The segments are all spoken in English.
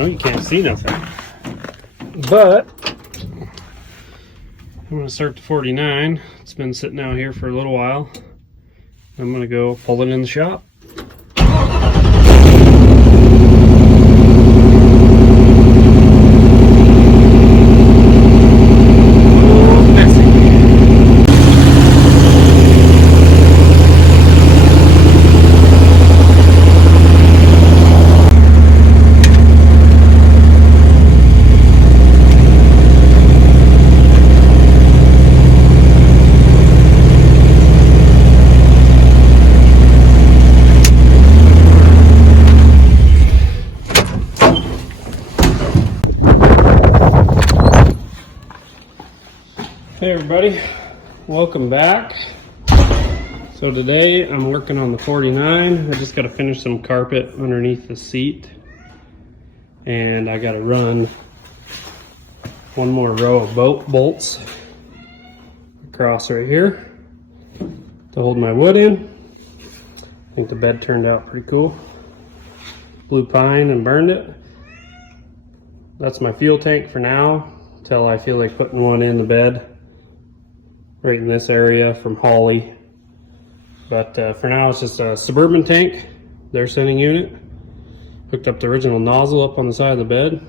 know you can't see nothing. But I'm going to start the 49. It's been sitting out here for a little while. I'm going to go pull it in the shop. Hey everybody, welcome back. So today I'm working on the 49. I just got to finish some carpet underneath the seat, and I got to run one more row of bolts across right here to hold my wood in. I think the bed turned out pretty cool. Blue pine and burned it. That's my fuel tank for now until I feel like putting one in the bed right in this area from Holly. But for now it's just a Suburban tank, their sending unit. Hooked up the original nozzle up on the side of the bed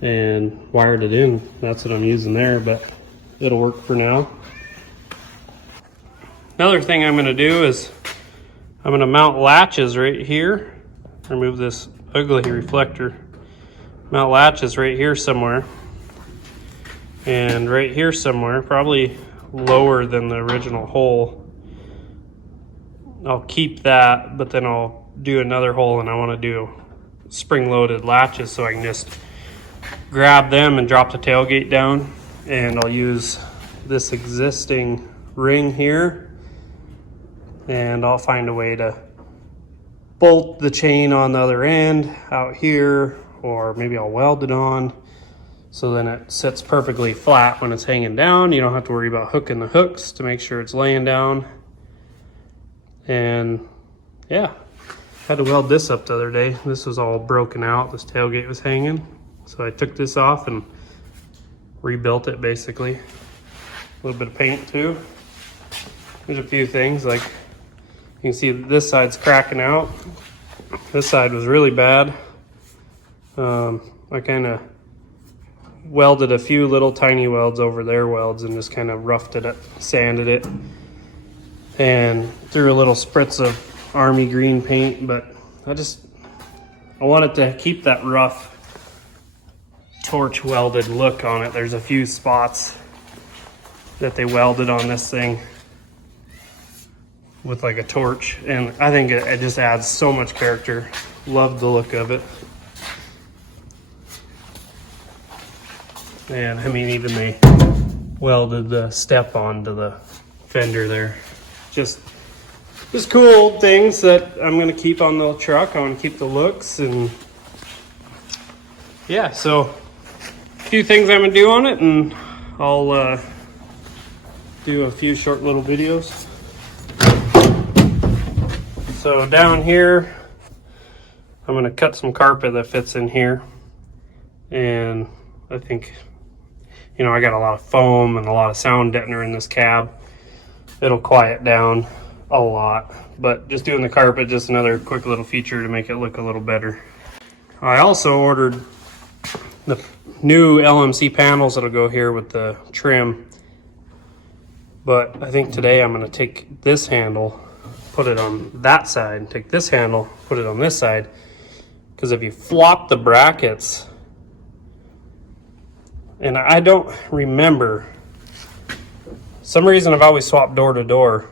and wired it in. That's what I'm using there, but it'll work for now. Another thing I'm going to do is I'm going to mount latches right here. Remove this ugly reflector. Mount latches right here somewhere, and right here somewhere, probably lower than the original hole. I'll keep that, but then I'll do another hole, and I want to do spring-loaded latches so I can just grab them and drop the tailgate down. And I'll use this existing ring here, and I'll find a way to bolt the chain on the other end out here, or maybe I'll weld it on. So then it sits perfectly flat when it's hanging down. You don't have to worry about hooking the hooks to make sure it's laying down. And yeah, had to weld this up the other day. This was all broken out. This tailgate was hanging. So I took this off and rebuilt it basically. A little bit of paint too. There's a few things, like you can see this side's cracking out. This side was really bad. I kind of welded a few little tiny welds over their welds and just kind of roughed it up, sanded it, and threw a little spritz of army green paint. But I wanted to keep that rough torch welded look on it. There's a few spots that they welded on this thing with like a torch, and I think it just adds so much character. Love the look of it. And I mean, even they welded the step onto the fender there. Just cool things that I'm gonna keep on the truck. I want to keep the looks, and yeah, so a few things I'm gonna do on it, and I'll do a few short little videos. So down here, I'm gonna cut some carpet that fits in here, and I think, you know, I got a lot of foam and a lot of sound deadener in this cab. It'll quiet down a lot, but just doing the carpet, just another quick little feature to make it look a little better. I also ordered the new LMC panels that'll go here with the trim, but I think today I'm going to take this handle, put it on that side, take this handle, put it on this side, because if you flop the brackets, and I don't remember, some reason I've always swapped door to door.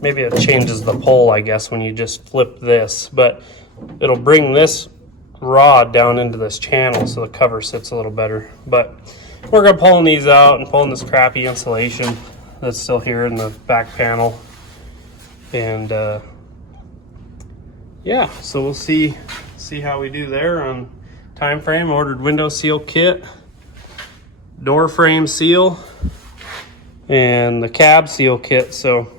Maybe it changes the pole, I guess, when you just flip this, but it'll bring this rod down into this channel so the cover sits a little better. But we're gonna pulling these out and pulling this crappy insulation that's still here in the back panel. And yeah, so we'll see how we do there on time frame. Ordered window seal kit, door frame seal, and the cab seal kit. So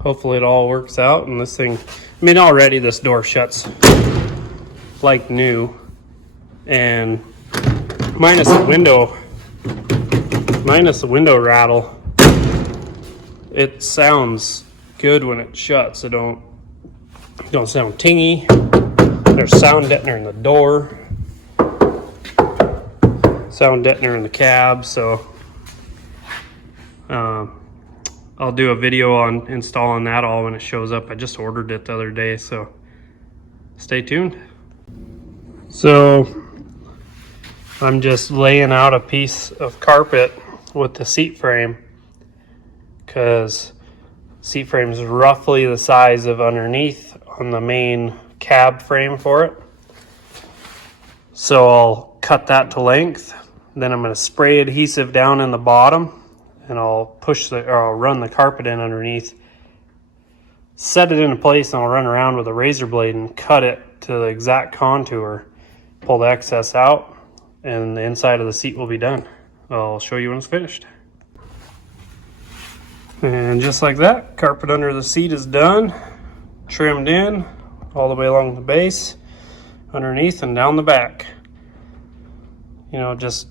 hopefully it all works out. And this thing, I mean, already this door shuts like new, and minus the window rattle, it sounds good when it shuts. It don't sound tingy. There's sound deadener in the door, sound deadener in the cab. So I'll do a video on installing that all when it shows up. I just ordered it the other day, so stay tuned. So I'm just laying out a piece of carpet with the seat frame, because seat frame is roughly the size of underneath on the main cab frame for it. So I'll cut that to length. Then I'm going to spray adhesive down in the bottom, and I'll run the carpet in underneath, set it into place, and I'll run around with a razor blade and cut it to the exact contour, pull the excess out, and the inside of the seat will be done. I'll show you when it's finished. And just like that, carpet under the seat is done, trimmed in all the way along the base, underneath and down the back. You know, just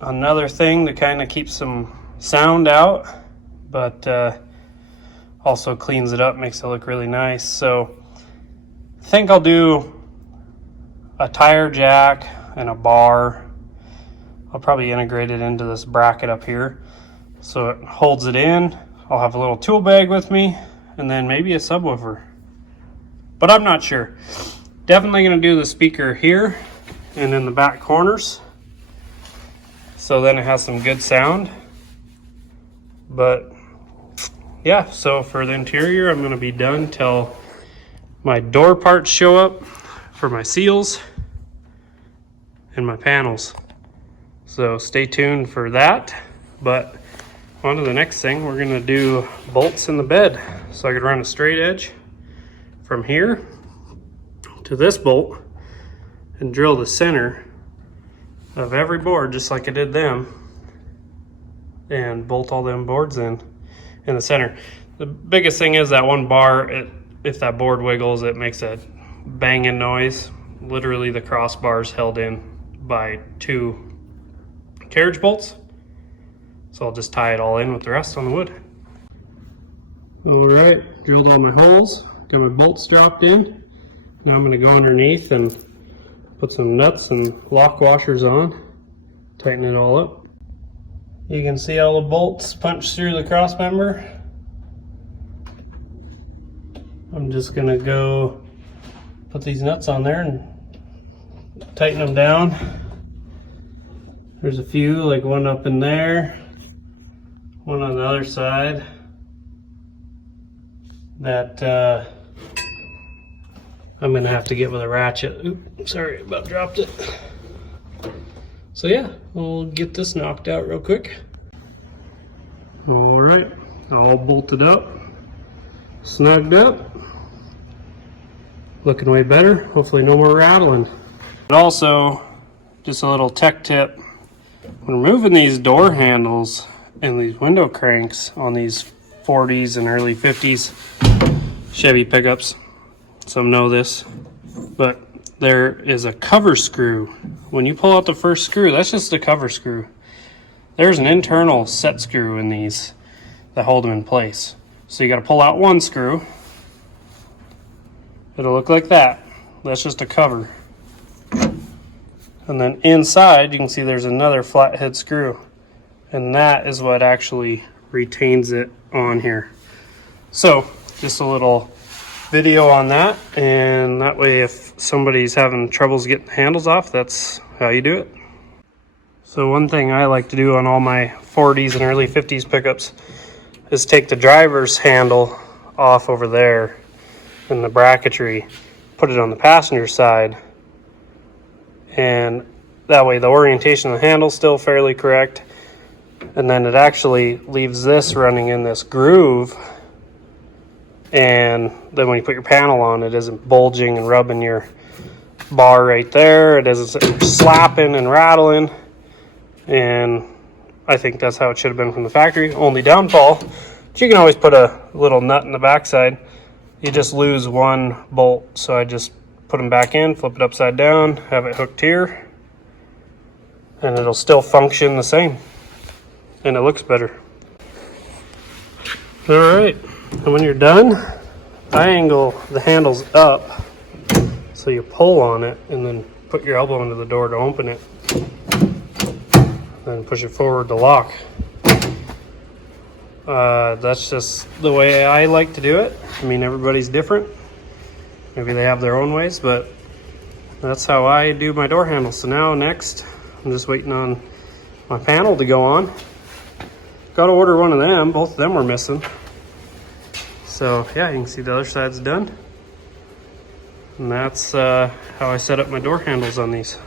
another thing to kind of keep some sound out, but also cleans it up, makes it look really nice. So I think I'll do a tire jack and a bar. I'll probably integrate it into this bracket up here so it holds it in. I'll have a little tool bag with me, and then maybe a subwoofer, but I'm not sure. Definitely going to do the speaker here and in the back corners, so then it has some good sound. But yeah, so for the interior, I'm going to be done till my door parts show up for my seals and my panels. So stay tuned for that. But on to the next thing, we're going to do bolts in the bed. So I could run a straight edge from here to this bolt and drill the center of every board just like I did them, and bolt all them boards in the center. The biggest thing is that one bar, if that board wiggles, it makes a banging noise. Literally the crossbar is held in by 2 carriage bolts. So I'll just tie it all in with the rest on the wood. All right, drilled all my holes, got my bolts dropped in. Now I'm gonna go underneath and put some nuts and lock washers on, tighten it all up. You can see all the bolts punched through the cross member. I'm just gonna go put these nuts on there and tighten them down. There's a few, like one up in there, one on the other side, that I'm gonna have to get with a ratchet. Oops, sorry, about dropped it. So yeah, we'll get this knocked out real quick. All right, all bolted up, snugged up, looking way better. Hopefully no more rattling. But also, just a little tech tip, when removing these door handles and these window cranks on these 40s and early 50s Chevy pickups, some know this, but there is a cover screw. When you pull out the first screw, that's just a cover screw. There's an internal set screw in these that hold them in place. So you got to pull out one screw. It'll look like that. That's just a cover. And then inside, you can see there's another flathead screw. And that is what actually retains it on here. So just a little video on that, and that way if somebody's having troubles getting the handles off, that's how you do it. So one thing I like to do on all my 40s and early 50s pickups is take the driver's handle off over there in the bracketry, put it on the passenger side, and that way the orientation of the handle is still fairly correct, and then it actually leaves this running in this groove. And then when you put your panel on, it isn't bulging and rubbing your bar right there. It isn't slapping and rattling. And I think that's how it should have been from the factory. Only downfall, but you can always put a little nut in the backside. You just lose one bolt. So I just put them back in, flip it upside down, have it hooked here, and it'll still function the same. And it looks better. All right, and when you're done, I angle the handles up so you pull on it and then put your elbow into the door to open it. Then push it forward to lock. That's just the way I like to do it. I mean, everybody's different. Maybe they have their own ways, but that's how I do my door handles. So now next, I'm just waiting on my panel to go on. Got to order one of them. Both of them were missing. So yeah, you can see the other side's done. And that's how I set up my door handles on these.